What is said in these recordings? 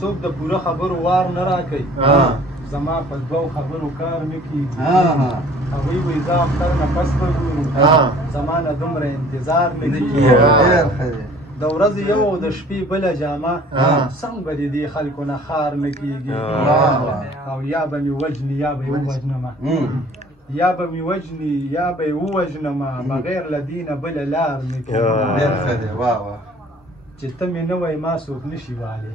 څوک د پوره خبرو وار نه راکوي زما په دوو خبرو کار نه کېږي هغوی وایي زه اختر نه پس به ګورو زما نه دومره انتظار نه کېږي د ورځې یو او د شپې بله جامه څنګه به د دې خلکو نه خار نه کېږي او یا به مې وجني یا به یې ووژنمه یا به مې وجني یا به یې ووژنمه بغیر له دې نه بله لار نه کېږي چې ته مې نه وایې ما څوک نه شي والی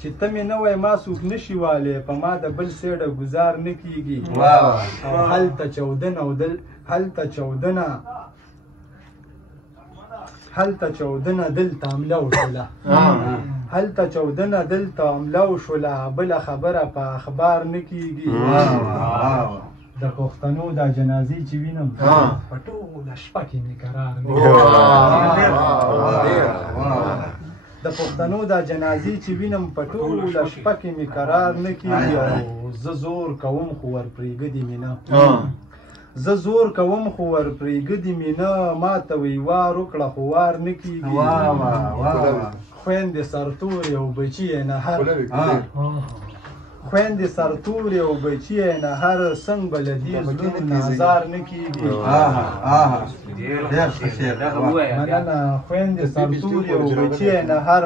چې ته مې نه وایې ما څوک نه شي والی په ما د بل سیډه ګزار نه کېږي او هلته چودنه دلته حمله وشوله هلته چودنه دلته حمله وشوله بله خبره په اخبار نه کېږي د پښتنو دا جنازې چې وینم په ټوله شپه کې مې قرار نه د پښتنو دا جنازې چې وینم په ټوله شپه کې مې قرار نه کېږي او زه زور کوم خو ورپرېږدي مې نه زه زور کوم خو ورپرېږدي مې نه ما ته وایي وار وکړه خو وار نه کېږي خویندې سرتورې او بچي یې نهر خویندې سرتورې او بچي یې نهر څنګه به له دې زړونو نه ازار نه کېږي مننه خویندې سرتورې او بچي یې نهر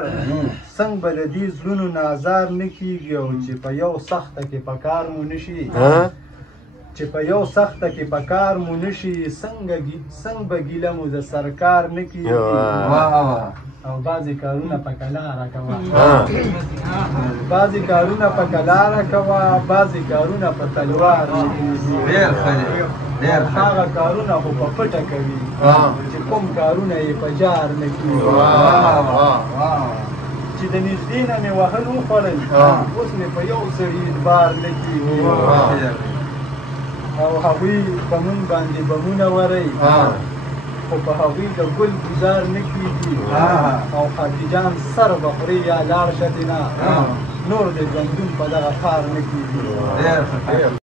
څنګه به له دې زړونو نه ازار نه کېږي او چې په یو سخته کې په کار مو نه شي چې په یو سخته کې په کار مو نه شي څنګه به ګیله مو د سرکار نه کېږي او بعضې کارونه په کلاره کوه بعضې کارونه په کلاره کوه بعضې کارونه په تلوار نه کېږي هغه کارونه خو په پټه کوي چې کوم کارونه یې په جار نه کېږي چې د نږدې نه مې وهل وخوړل اوس مې په یو سړي اعتبار نه کېږي او هغوی په مونږ باندې بمونه وروي خو په هغوی د ګل ګزار نه کېږي او حاجي جان سر به خوري یا لاړ شه دې نه نور د ژوندون په دغه کار نه کېږي